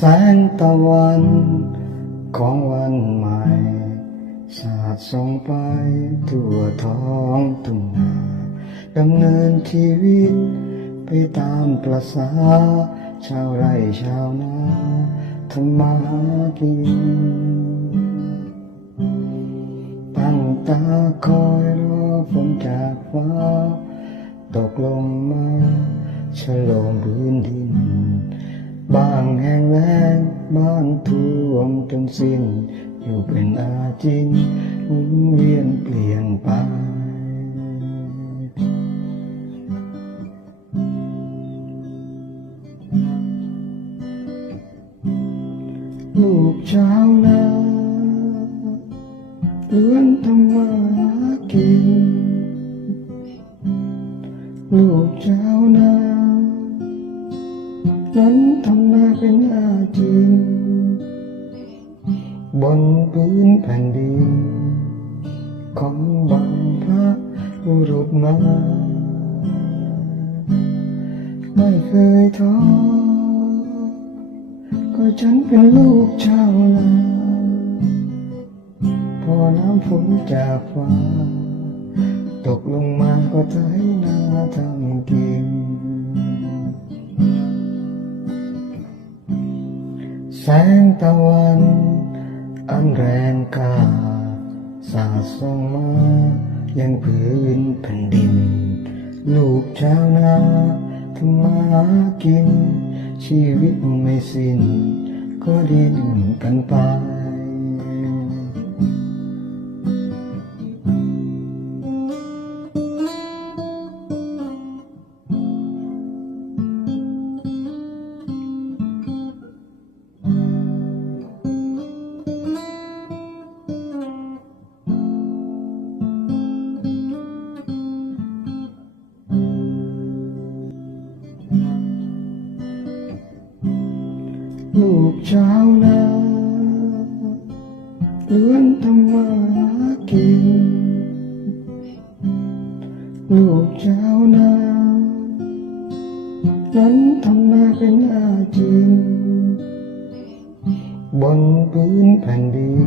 แสงตะวันของวันใหม่ สาดส่องไปทั่วท้องทุ่งนาดำเนินชีวิตไปตามประสาชาวไร่ชาวนาทำมาหากินตั้งตาคอยรอฝนจากฟ้า ตกลงมาฉลองพื้นดิน บางแห่งแล้งบานท่วมจนสิ้น อยู่เป็นอาจินหมุนเวียนเปลี่ยนไปลูกชาวนาล้วนทำมาหากิน ลูกชาวนา นั้นทำนาเป็นอาจินบนพื้นแผ่นดิน ของบังพระบุรุษมา ไม่เคยท้อก็ฉันเป็นลูกชาวนาพอน้ำฝนจากฟ้า ตกลงมาก็ไถนาทำกิน สงตะวัน อันแรงกล้าสาดส่องมายังพื้นแผ่นดิน ลูกชาวนาทำมาหากิน ชีวิตไม่สิ้น ก็ดิ้นกันไป ลูกชาวนาล้วนทำมาหากิน ลูกชาวนานั้นทำนาเป็นอาจินบนพื้นแผ่นดิน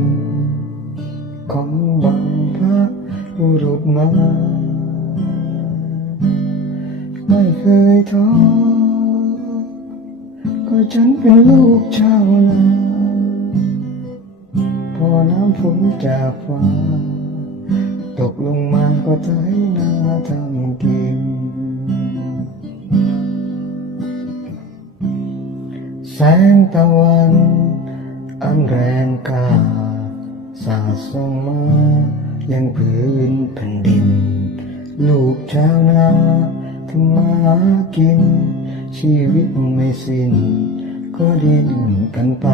ของบังพระบุรุษมา ไม่เคยท้อ ฉันเป็นลูกชาวนาพอน้ำฝนจากฟ้า ตกลงมาก็ไถนาทำกิน แสงตะวันอันแรงกล้าสาดส่องมายังพื้นแผ่นดิน ลูกชาวนาทำมากิน ชีวิตไม่สิ้น ก็ดิ้นกันไป